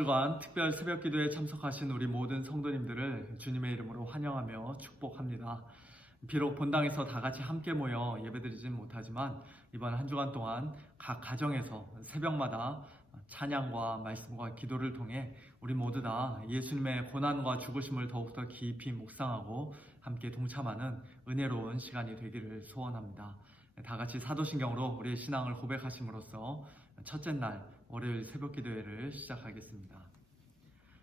주간 특별 새벽 기도에 참석하신 우리 모든 성도님들을 주님의 이름으로 환영하며 축복합니다. 비록 본당에서 다 같이 함께 모여 예배드리진 못하지만 이번 한 주간 동안 각 가정에서 새벽마다 찬양과 말씀과 기도를 통해 우리 모두 다 예수님의 고난과 죽으심을 더욱더 깊이 묵상하고 함께 동참하는 은혜로운 시간이 되기를 소원합니다. 다 같이 사도신경으로 우리의 신앙을 고백하심으로써 첫째 날 월요일 새벽 기도회를 시작하겠습니다.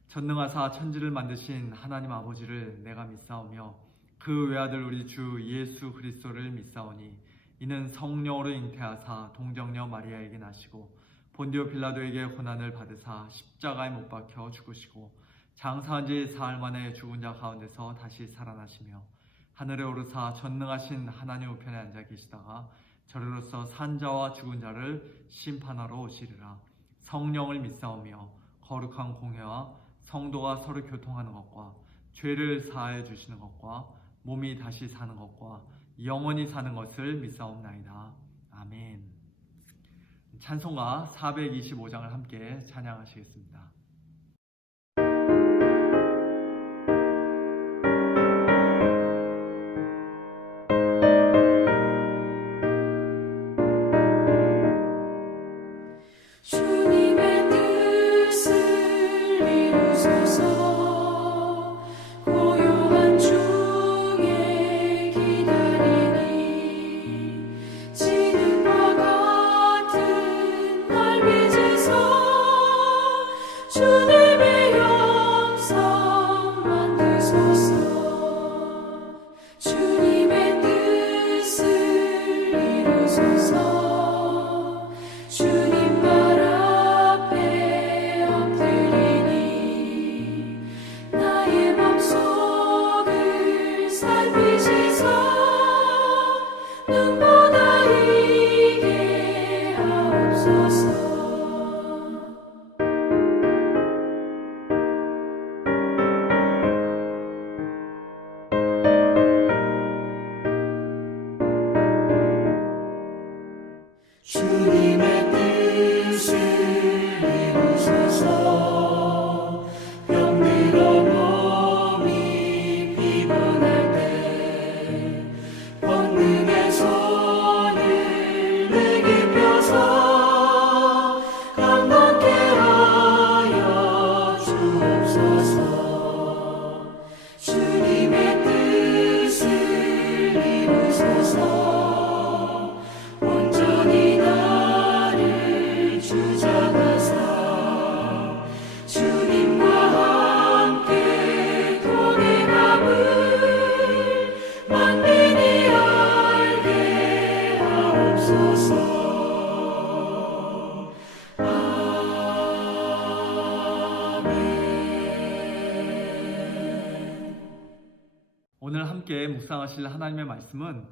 전능하사 천지를 만드신 하나님 아버지를 내가 믿사오며 그 외아들 우리 주 예수 그리스도를 믿사오니 이는 성령으로 잉태하사 동정녀 마리아에게 나시고 본디오 빌라도에게 고난을 받으사 십자가에 못 박혀 죽으시고 장사한 지 사흘 만에 죽은 자 가운데서 다시 살아나시며 하늘에 오르사 전능하신 하나님 우편에 앉아 계시다가 저리로서 산 자와 죽은 자를 심판하러 오시리라. 성령을 믿사오며 거룩한 공회와 성도가 서로 교통하는 것과 죄를 사하여 주시는 것과 몸이 다시 사는 것과 영원히 사는 것을 믿사옵나이다. 아멘. 찬송가 425장을 함께 찬양하시겠습니다. 주님의 뜻을 이루소서. 병들어 몸이 피곤할 때 권능의 손을 내게 펴서 강건케 하여 주옵소서. 주님의 뜻을 이루소서. 오늘 함께 묵상하실 하나님의 말씀은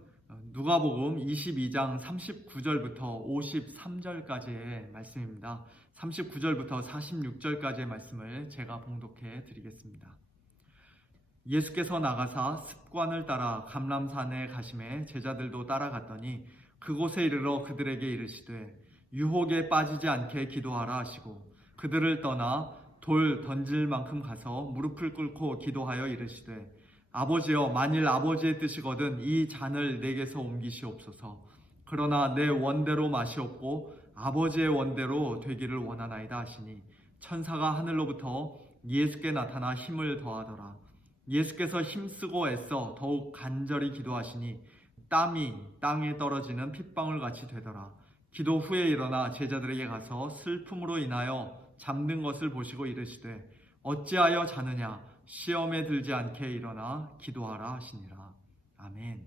누가복음 22장 39절부터 53절까지의 말씀입니다. 39절부터 46절까지의 말씀을 제가 봉독해 드리겠습니다. 예수께서 나가사 습관을 따라 감람산에 가심에 제자들도 따라갔더니 그곳에 이르러 그들에게 이르시되 유혹에 빠지지 않게 기도하라 하시고 그들을 떠나 돌 던질 만큼 가서 무릎을 꿇고 기도하여 이르시되 아버지여, 만일 아버지의 뜻이거든 이 잔을 내게서 옮기시옵소서. 그러나 내 원대로 마시옵고 아버지의 원대로 되기를 원하나이다 하시니 천사가 하늘로부터 예수께 나타나 힘을 더하더라. 예수께서 힘쓰고 애써 더욱 간절히 기도하시니 땀이 땅에 떨어지는 핏방울 같이 되더라. 기도 후에 일어나 제자들에게 가서 슬픔으로 인하여 잠든 것을 보시고 이르시되 어찌하여 자느냐? 시험에 들지 않게 일어나 기도하라 하시니라. 아멘.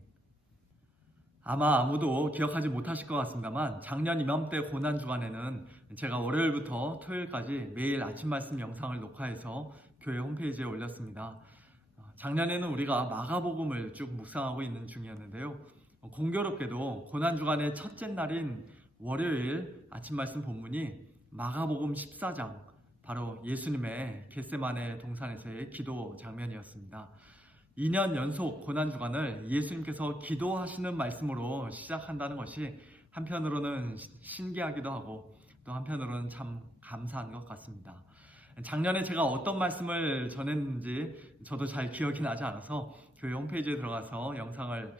아마 아무도 기억하지 못하실 것 같습니다만 작년 이맘때 고난주간에는 제가 월요일부터 토요일까지 매일 아침 말씀 영상을 녹화해서 교회 홈페이지에 올렸습니다. 작년에는 우리가 마가복음을 쭉 묵상하고 있는 중이었는데요. 공교롭게도 고난주간의 첫째 날인 월요일 아침 말씀 본문이 마가복음 14장 바로 예수님의 겟세마네 동산에서의 기도 장면이었습니다. 2년 연속 고난주간을 예수님께서 기도하시는 말씀으로 시작한다는 것이 한편으로는 신기하기도 하고 또 한편으로는 참 감사한 것 같습니다. 작년에 제가 어떤 말씀을 전했는지 저도 잘 기억이 나지 않아서 교회 홈페이지에 들어가서 영상을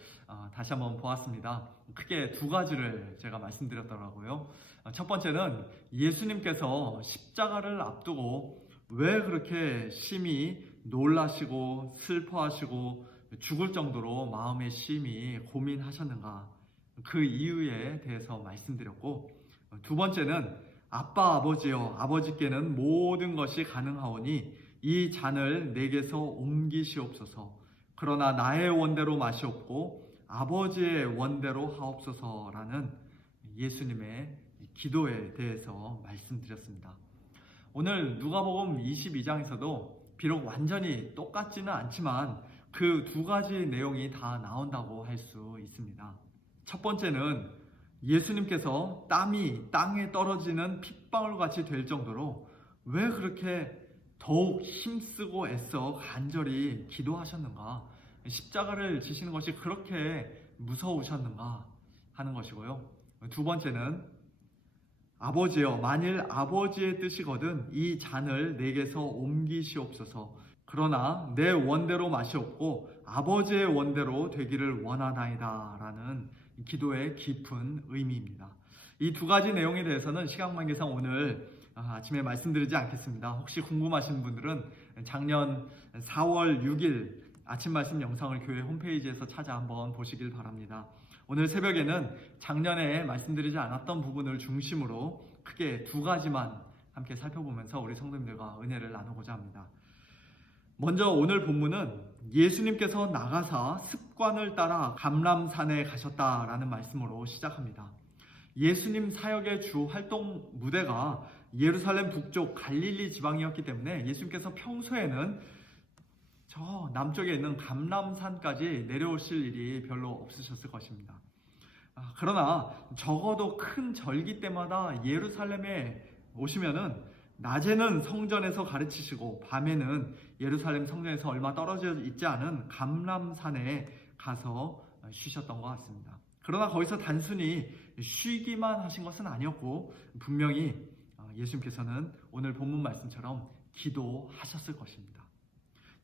다시 한번 보았습니다. 크게 두 가지를 제가 말씀드렸더라고요. 첫 번째는 예수님께서 십자가를 앞두고 왜 그렇게 심히 놀라시고 슬퍼하시고 죽을 정도로 마음에 심히 고민하셨는가, 그 이유에 대해서 말씀드렸고, 두 번째는 아빠 아버지여, 아버지께는 모든 것이 가능하오니 이 잔을 내게서 옮기시옵소서. 그러나 나의 원대로 마시옵고 아버지의 원대로 하옵소서라는 예수님의 기도에 대해서 말씀드렸습니다. 오늘 누가복음 22장에서도 비록 완전히 똑같지는 않지만 그 두 가지 내용이 다 나온다고 할 수 있습니다. 첫 번째는 예수님께서 땀이 땅에 떨어지는 핏방울 같이 될 정도로 왜 그렇게 더욱 힘쓰고 애써 간절히 기도하셨는가, 십자가를 지시는 것이 그렇게 무서우셨는가 하는 것이고요. 두 번째는 아버지여, 만일 아버지의 뜻이거든 이 잔을 내게서 옮기시옵소서. 그러나 내 원대로 마시옵고 아버지의 원대로 되기를 원하나이다 라는 기도의 깊은 의미입니다. 이 두 가지 내용에 대해서는 시간 관계상 오늘 아침에 말씀드리지 않겠습니다. 혹시 궁금하신 분들은 작년 4월 6일 아침 말씀 영상을 교회 홈페이지에서 찾아 한번 보시길 바랍니다. 오늘 새벽에는 작년에 말씀드리지 않았던 부분을 중심으로 크게 두 가지만 함께 살펴보면서 우리 성도님들과 은혜를 나누고자 합니다. 먼저 오늘 본문은 예수님께서 나가사 습관을 따라 감람산에 가셨다라는 말씀으로 시작합니다. 예수님 사역의 주 활동 무대가 예루살렘 북쪽 갈릴리 지방이었기 때문에 예수님께서 평소에는 저 남쪽에 있는 감람산까지 내려오실 일이 별로 없으셨을 것입니다. 그러나 적어도 큰 절기 때마다 예루살렘에 오시면은 낮에는 성전에서 가르치시고 밤에는 예루살렘 성전에서 얼마 떨어져 있지 않은 감람산에 가서 쉬셨던 것 같습니다. 그러나 거기서 단순히 쉬기만 하신 것은 아니었고 분명히 예수님께서는 오늘 본문 말씀처럼 기도하셨을 것입니다.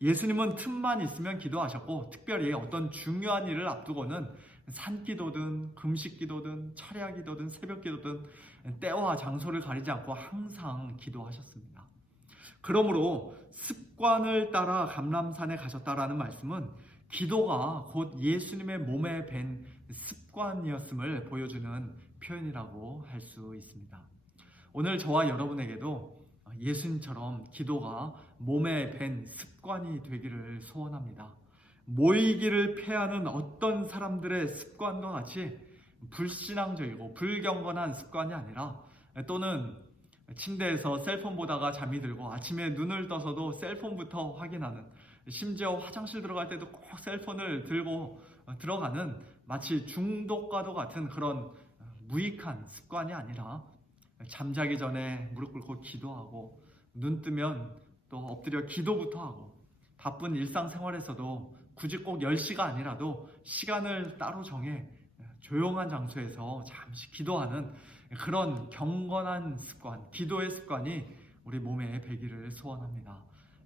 예수님은 틈만 있으면 기도하셨고 특별히 어떤 중요한 일을 앞두고는 산기도든 금식기도든 철야기도든 새벽기도든 때와 장소를 가리지 않고 항상 기도하셨습니다. 그러므로 습관을 따라 감람산에 가셨다라는 말씀은 기도가 곧 예수님의 몸에 밴 습관이었음을 보여주는 표현이라고 할 수 있습니다. 오늘 저와 여러분에게도 예수님처럼 기도가 몸에 밴 습관이 되기를 소원합니다. 모이기를 패하는 어떤 사람들의 습관과 같이 불신앙적이고 불경건한 습관이 아니라, 또는 침대에서 셀폰 보다가 잠이 들고 아침에 눈을 떠서도 셀폰부터 확인하는, 심지어 화장실 들어갈 때도 꼭 셀폰을 들고 들어가는 마치 중독과도 같은 그런 무익한 습관이 아니라 잠자기 전에 무릎 꿇고 기도하고 눈 뜨면 또 엎드려 기도부터 하고 바쁜 일상생활에서도 굳이 꼭 10시가 아니라도 시간을 따로 정해 조용한 장소에서 잠시 기도하는 그런 경건한 습관, 기도의 습관이 우리 몸에 배기를 소원합니다.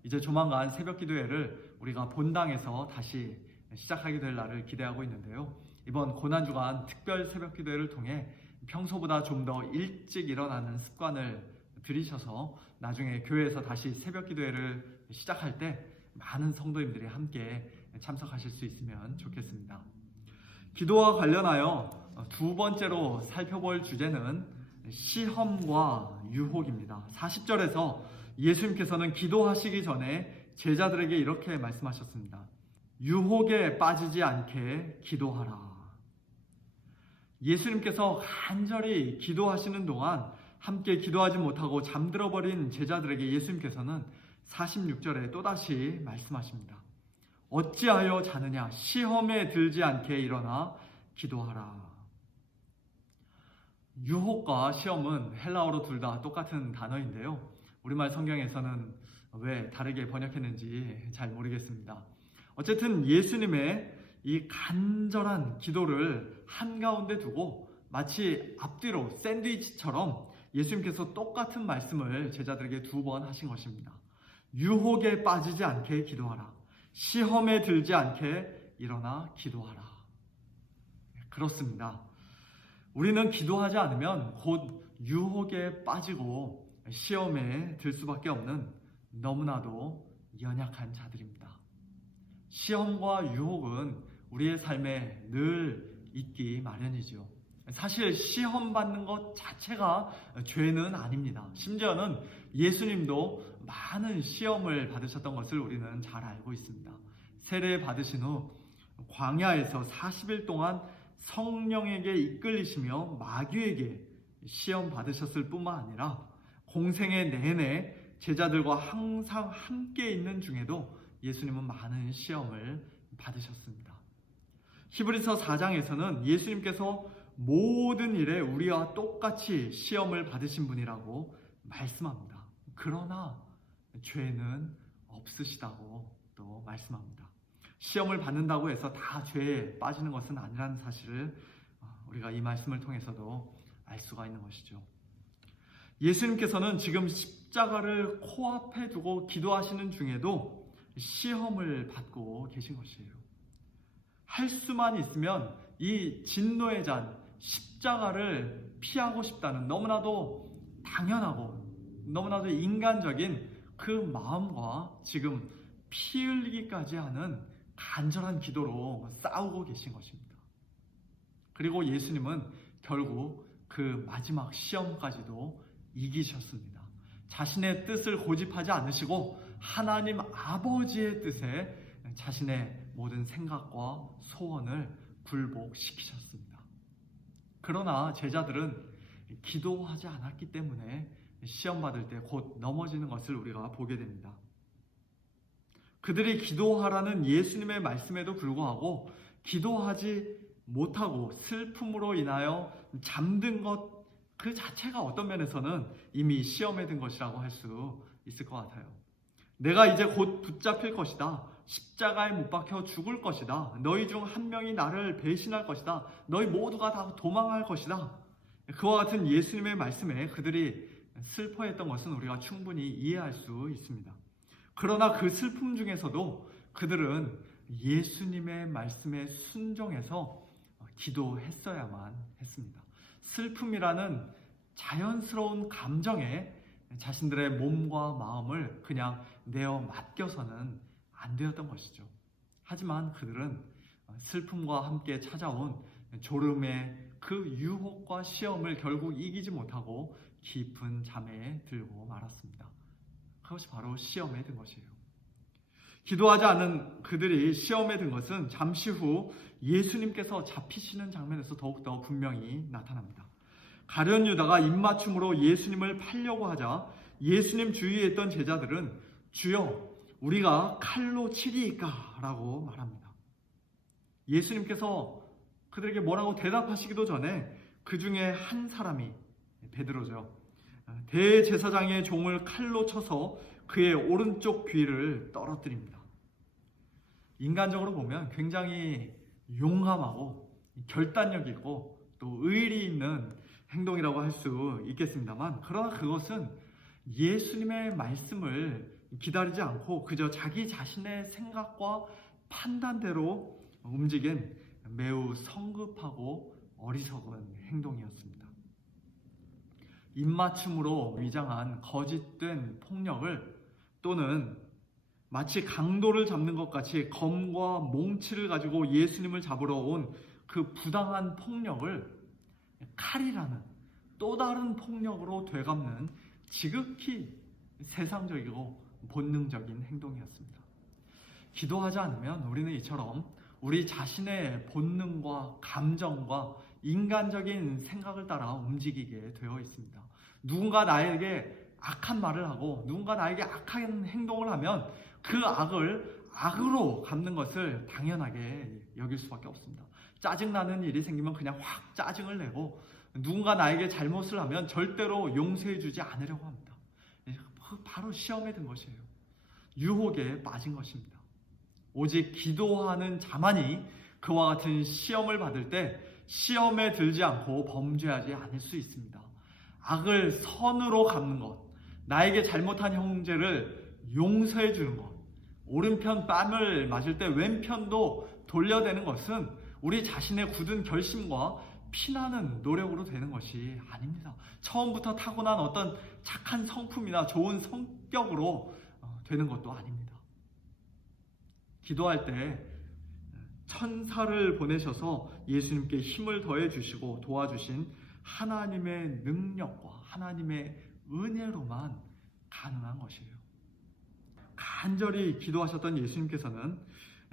이제 조만간 새벽 기도회를 우리가 본당에서 다시 시작하게 될 날을 기대하고 있는데요. 이번 고난주간 특별 새벽 기도회를 통해 평소보다 좀 더 일찍 일어나는 습관을 들이셔서 나중에 교회에서 다시 새벽 기도회를 시작할 때 많은 성도님들이 함께 참석하실 수 있으면 좋겠습니다. 기도와 관련하여 두 번째로 살펴볼 주제는 시험과 유혹입니다. 40절에서 예수님께서는 기도하시기 전에 제자들에게 이렇게 말씀하셨습니다. 유혹에 빠지지 않게 기도하라. 예수님께서 간절히 기도하시는 동안 함께 기도하지 못하고 잠들어버린 제자들에게 예수님께서는 46절에 또다시 말씀하십니다. 어찌하여 자느냐? 시험에 들지 않게 일어나 기도하라. 유혹과 시험은 헬라어로 둘 다 똑같은 단어인데요. 우리말 성경에서는 왜 다르게 번역했는지 잘 모르겠습니다. 어쨌든 예수님의 이 간절한 기도를 한가운데 두고 마치 앞뒤로 샌드위치처럼 예수님께서 똑같은 말씀을 제자들에게 2번 하신 것입니다. 유혹에 빠지지 않게 기도하라. 시험에 들지 않게 일어나 기도하라. 그렇습니다. 우리는 기도하지 않으면 곧 유혹에 빠지고 시험에 들 수밖에 없는 너무나도 연약한 자들입니다. 시험과 유혹은 우리의 삶에 늘 있기 마련이죠. 사실 시험 받는 것 자체가 죄는 아닙니다. 심지어는 예수님도 많은 시험을 받으셨던 것을 우리는 잘 알고 있습니다. 세례 받으신 후 광야에서 40일 동안 성령에게 이끌리시며 마귀에게 시험 받으셨을 뿐만 아니라 공생애 내내 제자들과 항상 함께 있는 중에도 예수님은 많은 시험을 받으셨습니다. 히브리서 4장에서는 예수님께서 모든 일에 우리와 똑같이 시험을 받으신 분이라고 말씀합니다. 그러나 죄는 없으시다고 또 말씀합니다. 시험을 받는다고 해서 다 죄에 빠지는 것은 아니라는 사실을 우리가 이 말씀을 통해서도 알 수가 있는 것이죠. 예수님께서는 지금 십자가를 코앞에 두고 기도하시는 중에도 시험을 받고 계신 것이에요. 할 수만 있으면 이 진노의 잔, 십자가를 피하고 싶다는 너무나도 당연하고 너무나도 인간적인 그 마음과 지금 피 흘리기까지 하는 간절한 기도로 싸우고 계신 것입니다. 그리고 예수님은 결국 그 마지막 시험까지도 이기셨습니다. 자신의 뜻을 고집하지 않으시고 하나님 아버지의 뜻에 자신의 모든 생각과 소원을 굴복시키셨습니다. 그러나 제자들은 기도하지 않았기 때문에 시험 받을 때 곧 넘어지는 것을 우리가 보게 됩니다. 그들이 기도하라는 예수님의 말씀에도 불구하고 기도하지 못하고 슬픔으로 인하여 잠든 것 그 자체가 어떤 면에서는 이미 시험에 든 것이라고 할 수 있을 것 같아요. 내가 이제 곧 붙잡힐 것이다. 십자가에 못 박혀 죽을 것이다. 너희 중 한 명이 나를 배신할 것이다. 너희 모두가 다 도망할 것이다. 그와 같은 예수님의 말씀에 그들이 슬퍼했던 것은 우리가 충분히 이해할 수 있습니다. 그러나 그 슬픔 중에서도 그들은 예수님의 말씀에 순종해서 기도했어야만 했습니다. 슬픔이라는 자연스러운 감정에 자신들의 몸과 마음을 그냥 내어 맡겨서는 안 되었던 것이죠. 하지만 그들은 슬픔과 함께 찾아온 졸음의 그 유혹과 시험을 결국 이기지 못하고 깊은 잠에 들고 말았습니다. 그것이 바로 시험에 든 것이에요. 기도하지 않은 그들이 시험에 든 것은 잠시 후 예수님께서 잡히시는 장면에서 더욱더 분명히 나타납니다. 가룟 유다가 입맞춤으로 예수님을 팔려고 하자 예수님 주위에 있던 제자들은 주여 우리가 칼로 치리이까? 라고 말합니다. 예수님께서 그들에게 뭐라고 대답하시기도 전에 그 중에 한 사람이 베드로죠. 대제사장의 종을 칼로 쳐서 그의 오른쪽 귀를 떨어뜨립니다. 인간적으로 보면 굉장히 용감하고 결단력 있고 또 의리 있는 행동이라고 할 수 있겠습니다만, 그러나 그것은 예수님의 말씀을 기다리지 않고 그저 자기 자신의 생각과 판단대로 움직인 매우 성급하고 어리석은 행동이었습니다. 입맞춤으로 위장한 거짓된 폭력을 또는 마치 강도를 잡는 것 같이 검과 몽치를 가지고 예수님을 잡으러 온 그 부당한 폭력을 칼이라는 또 다른 폭력으로 되갚는 지극히 세상적이고 본능적인 행동이었습니다. 기도하지 않으면 우리는 이처럼 우리 자신의 본능과 감정과 인간적인 생각을 따라 움직이게 되어 있습니다. 누군가 나에게 악한 말을 하고 누군가 나에게 악한 행동을 하면 그 악을 악으로 갚는 것을 당연하게 여길 수밖에 없습니다. 짜증나는 일이 생기면 그냥 확 짜증을 내고 누군가 나에게 잘못을 하면 절대로 용서해주지 않으려고 합니다. 바로 시험에 든 것이에요. 유혹에 빠진 것입니다. 오직 기도하는 자만이 그와 같은 시험을 받을 때 시험에 들지 않고 범죄하지 않을 수 있습니다. 악을 선으로 갚는 것, 나에게 잘못한 형제를 용서해 주는 것, 오른편 뺨을 맞을 때 왼편도 돌려대는 것은 우리 자신의 굳은 결심과 피나는 노력으로 되는 것이 아닙니다. 처음부터 타고난 어떤 착한 성품이나 좋은 성격으로 되는 것도 아닙니다. 기도할 때 천사를 보내셔서 예수님께 힘을 더해 주시고 도와주신 하나님의 능력과 하나님의 은혜로만 가능한 것이에요. 간절히 기도하셨던 예수님께서는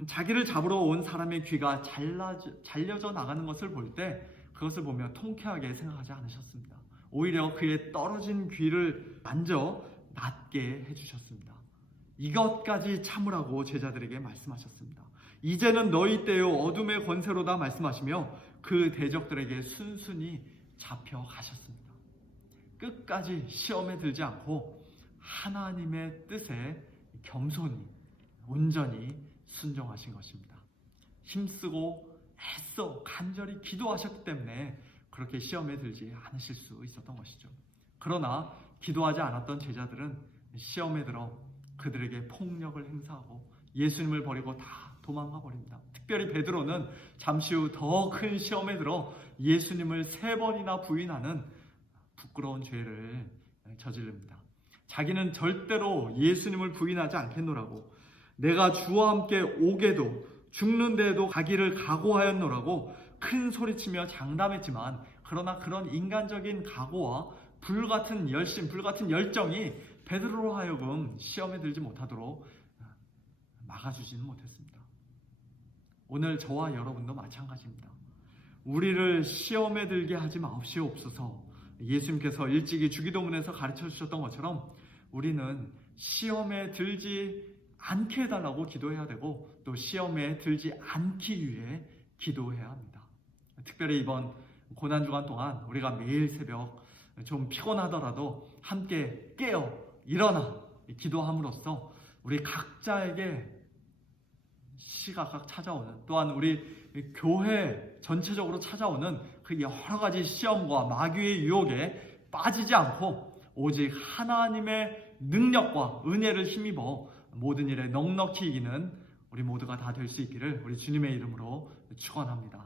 자기를 잡으러 온 사람의 귀가 잘려져 나가는 것을 볼 때 그것을 보며 통쾌하게 생각하지 않으셨습니다. 오히려 그의 떨어진 귀를 만져 낫게 해주셨습니다. 이것까지 참으라고 제자들에게 말씀하셨습니다. 이제는 너희 때요 어둠의 권세로다 말씀하시며 그 대적들에게 순순히 잡혀가셨습니다. 끝까지 시험에 들지 않고 하나님의 뜻에 겸손히 온전히 순종하신 것입니다. 힘쓰고 애써 간절히 기도하셨기 때문에 그렇게 시험에 들지 않으실 수 있었던 것이죠. 그러나 기도하지 않았던 제자들은 시험에 들어 그들에게 폭력을 행사하고 예수님을 버리고 다 도망가 버립니다. 특별히 베드로는 잠시 후 더 큰 시험에 들어 예수님을 3번이나 부인하는 부끄러운 죄를 저지릅니다. 자기는 절대로 예수님을 부인하지 않겠노라고, 내가 주와 함께 오게도 죽는 데에도 가기를 각오하였노라고 큰 소리치며 장담했지만, 그러나 그런 인간적인 각오와 불같은 열심, 불같은 열정이 베드로로 하여금 시험에 들지 못하도록 막아주지는 못했습니다. 오늘 저와 여러분도 마찬가지입니다. 우리를 시험에 들게 하지 마옵시옵소서. 예수님께서 일찍이 주기도문에서 가르쳐 주셨던 것처럼 우리는 시험에 들지 않게 해달라고 기도해야 되고, 또 시험에 들지 않기 위해 기도해야 합니다. 특별히 이번 고난주간 동안 우리가 매일 새벽 좀 피곤하더라도 함께 깨어 일어나 기도함으로써 우리 각자에게 시각각 찾아오는, 또한 우리 교회 전체적으로 찾아오는 그 여러 가지 시험과 마귀의 유혹에 빠지지 않고 오직 하나님의 능력과 은혜를 힘입어 모든 일에 넉넉히 이기는 우리 모두가 다 될 수 있기를 우리 주님의 이름으로 축원합니다.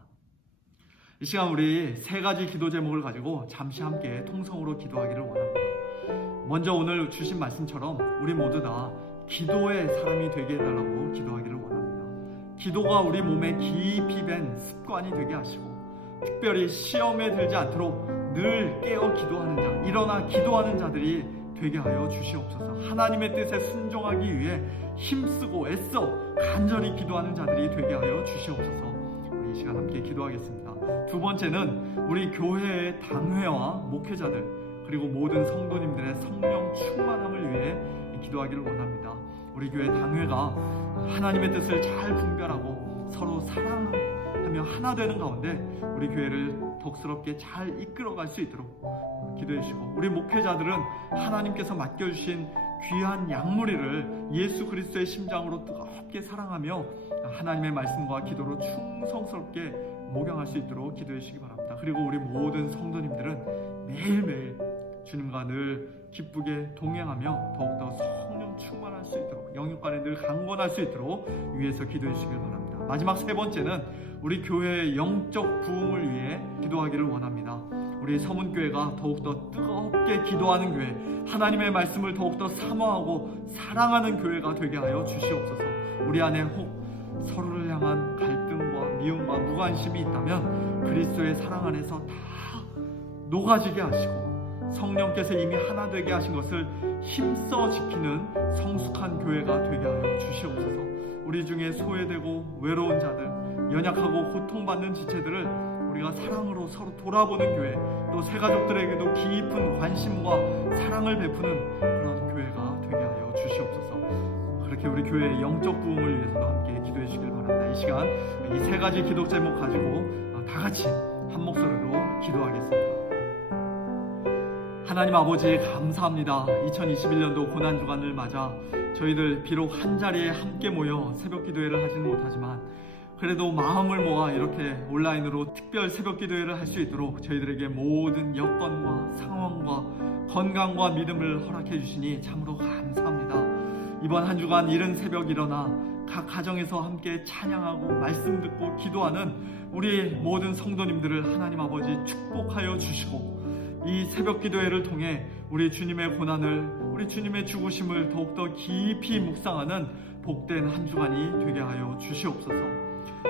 이 시간 우리 3가지 기도 제목을 가지고 잠시 함께 통성으로 기도하기를 원합니다. 먼저 오늘 주신 말씀처럼 우리 모두 다 기도의 사람이 되게 해달라고 기도하기를 원합니다. 기도가 우리 몸에 깊이 밴 습관이 되게 하시고, 특별히 시험에 들지 않도록 늘 깨어 기도하는 자, 일어나 기도하는 자들이 되게 하여 주시옵소서. 하나님의 뜻에 순종하기 위해 힘쓰고 애써 간절히 기도하는 자들이 되게 하여 주시옵소서. 우리 이 시간 함께 기도하겠습니다. 2번째는 우리 교회의 당회와 목회자들 그리고 모든 성도님들의 성령 충만함을 위해 기도하기를 원합니다. 우리 교회 당회가 하나님의 뜻을 잘 분별하고 서로 사랑하며 하나 되는 가운데 우리 교회를 덕스럽게 잘 이끌어갈 수 있도록 기도해 주시고, 우리 목회자들은 하나님께서 맡겨주신 귀한 양무리를 예수 그리스도의 심장으로 뜨겁게 사랑하며 하나님의 말씀과 기도로 충성스럽게 목양할 수 있도록 기도해 주시기 바랍니다. 그리고 우리 모든 성도님들은 매일매일 주님과 늘 기쁘게 동행하며 더욱더 성령 충만할 수 있도록, 영육간에 늘 강건할 수 있도록 위해서 기도해 주시길 바랍니다. 마지막 3번째는 우리 교회의 영적 부흥을 위해 기도하기를 원합니다. 우리 서문교회가 더욱더 뜨겁게 기도하는 교회, 하나님의 말씀을 더욱더 사모하고 사랑하는 교회가 되게 하여 주시옵소서. 우리 안에 혹 서로를 향한 갈등과 미움과 무관심이 있다면 그리스도의 사랑 안에서 다 녹아지게 하시고, 성령께서 이미 하나 되게 하신 것을 힘써 지키는 성숙한 교회가 되게 하여 주시옵소서. 우리 중에 소외되고 외로운 자들, 연약하고 고통받는 지체들을 우리가 사랑으로 서로 돌아보는 교회, 또 새가족들에게도 깊은 관심과 사랑을 베푸는 그런 교회가 되게 하여 주시옵소서. 그렇게 우리 교회의 영적 부흥을 위해서도 함께 기도해 주시길 바랍니다. 이 시간 이 3가지 기도 제목 가지고 다 같이 한 목소리로 기도하겠습니다. 하나님 아버지 감사합니다. 2021년도 고난주간을 맞아 저희들 비록 한 자리에 함께 모여 새벽 기도회를 하지는 못하지만 그래도 마음을 모아 이렇게 온라인으로 특별 새벽 기도회를 할 수 있도록 저희들에게 모든 여건과 상황과 건강과 믿음을 허락해 주시니 참으로 감사합니다. 이번 한 주간 이른 새벽 일어나 각 가정에서 함께 찬양하고 말씀 듣고 기도하는 우리 모든 성도님들을 하나님 아버지 축복하여 주시고, 이 새벽 기도회를 통해 우리 주님의 고난을, 우리 주님의 죽으심을 더욱더 깊이 묵상하는 복된 한 주간이 되게 하여 주시옵소서.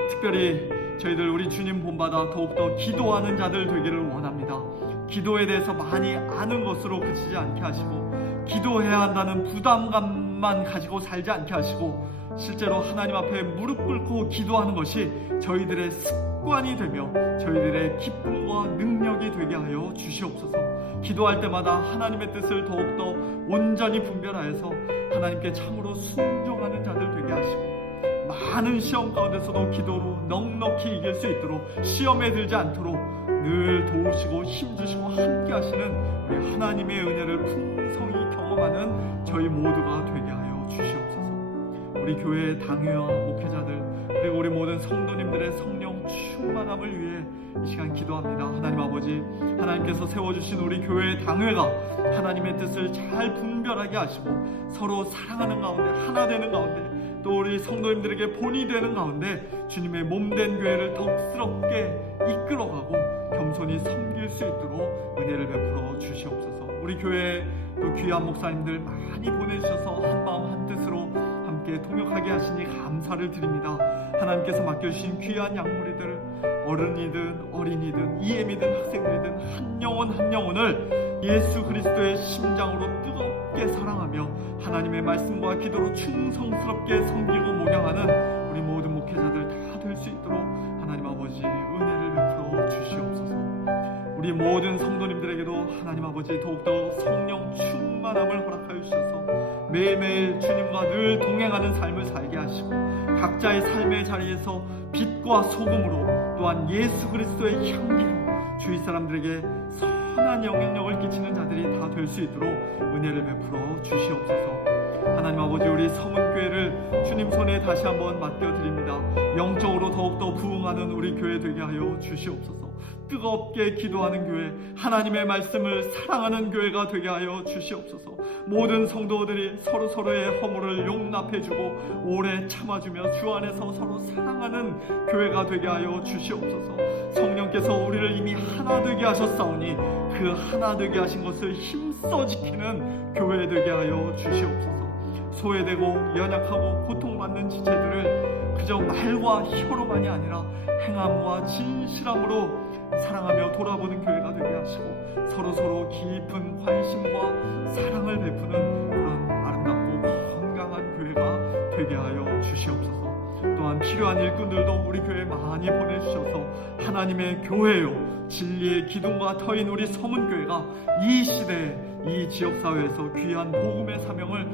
특별히 저희들 우리 주님 본받아 더욱더 기도하는 자들 되기를 원합니다. 기도에 대해서 많이 아는 것으로 그치지 않게 하시고, 기도해야 한다는 부담감만 가지고 살지 않게 하시고, 실제로 하나님 앞에 무릎 꿇고 기도하는 것이 저희들의 습관이 되며 저희들의 기쁨과 능력이 되게 하여 주시옵소서. 기도할 때마다 하나님의 뜻을 더욱더 온전히 분별하여서 하나님께 참으로 순종하는 자들 되게 하시고, 많은 시험 가운데서도 기도로 넉넉히 이길 수 있도록, 시험에 들지 않도록 늘 도우시고 힘주시고 함께 하시는 우리 하나님의 은혜를 풍성히 경험하는 저희 모두가 되게 하여 주시옵소서. 우리 교회의 당회와 목회자들, 그리고 우리 모든 성도님들의 성령 충만함을 위해 이 시간 기도합니다. 하나님 아버지, 하나님께서 세워주신 우리 교회의 당회가 하나님의 뜻을 잘 분별하게 하시고, 서로 사랑하는 가운데, 하나 되는 가운데, 또 우리 성도님들에게 본이 되는 가운데 주님의 몸된 교회를 더욱스럽게 이끌어가고 겸손히 섬길 수 있도록 은혜를 베풀어 주시옵소서. 우리 교회에 또 귀한 목사님들 많이 보내주셔서 한마음 한뜻으로 함께 통역하게 하시니 감사를 드립니다. 하나님께서 맡겨주신 귀한 양무리들, 어른이든 어린이든 이엠이든 학생들이든 한 영혼 한 영혼을 예수 그리스도의 심장으로 뜨겁게 사랑하며 하나님의 말씀과 기도로 충성스럽게 섬기고 목양하는 우리 모든 목회자들 다 될 수 있도록 하나님 아버지 은혜를 베풀어 주시옵소서. 우리 모든 성도님들에게도 하나님 아버지 더욱더 성령 충만함을 허락하여 주셔서 매일매일 주님과 늘 동행하는 삶을 살게 하시고, 각자의 삶의 자리에서 빛과 소금으로, 또한 예수 그리스도의 향기로 주위 사람들에게 선한 영향력을 끼치는 자들이 다 될 수 있도록 은혜를 베풀어 주시옵소서. 하나님 아버지, 우리 성은교회를 주님 손에 다시 한번 맡겨드립니다. 영적으로 더욱더 부흥하는 우리 교회 되게 하여 주시옵소서. 뜨겁게 기도하는 교회, 하나님의 말씀을 사랑하는 교회가 되게 하여 주시옵소서. 모든 성도들이 서로서로의 허물을 용납해주고 오래 참아주며 주 안에서 서로 사랑하는 교회가 되게 하여 주시옵소서. 성령께서 우리를 이미 하나 되게 하셨사오니 그 하나 되게 하신 것을 힘써 지키는 교회 되게 하여 주시옵소서. 소외되고 연약하고 고통받는 지체들을 그저 말과 혀로만이 아니라 행함과 진실함으로 사랑하며 돌아보는 교회가 되게 하시고, 서로서로 깊은 관심과 사랑을 베푸는 그런 아름답고 건강한 교회가 되게 하여 주시옵소서. 또한 필요한 일꾼들도 우리 교회에 많이 보내주셔서 하나님의 교회요, 진리의 기둥과 터인 우리 서문교회가 이 시대에, 이 지역사회에서 귀한 복음의 사명을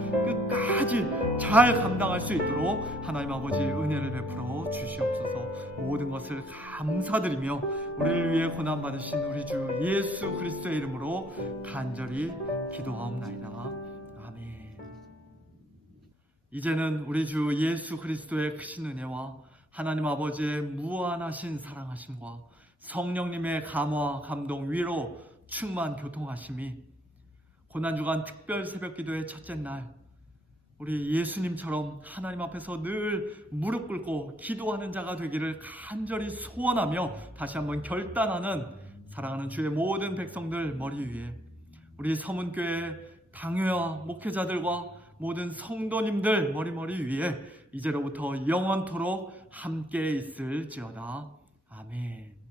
끝까지 잘 감당할 수 있도록 하나님 아버지 은혜를 베풀어 주시옵소서. 모든 것을 감사드리며 우리를 위해 고난받으신 우리 주 예수 그리스도의 이름으로 간절히 기도하옵나이다. 아멘. 이제는 우리 주 예수 그리스도의 크신 은혜와 하나님 아버지의 무한하신 사랑하심과 성령님의 감화, 감동, 위로, 충만, 교통하심이 고난주간 특별 새벽기도의 첫째 날 우리 예수님처럼 하나님 앞에서 늘 무릎 꿇고 기도하는 자가 되기를 간절히 소원하며 다시 한번 결단하는 사랑하는 주의 모든 백성들 머리 위에 우리 서문교회 당회와 목회자들과 모든 성도님들 머리 위에 이제로부터 영원토록 함께 있을지어다. 아멘.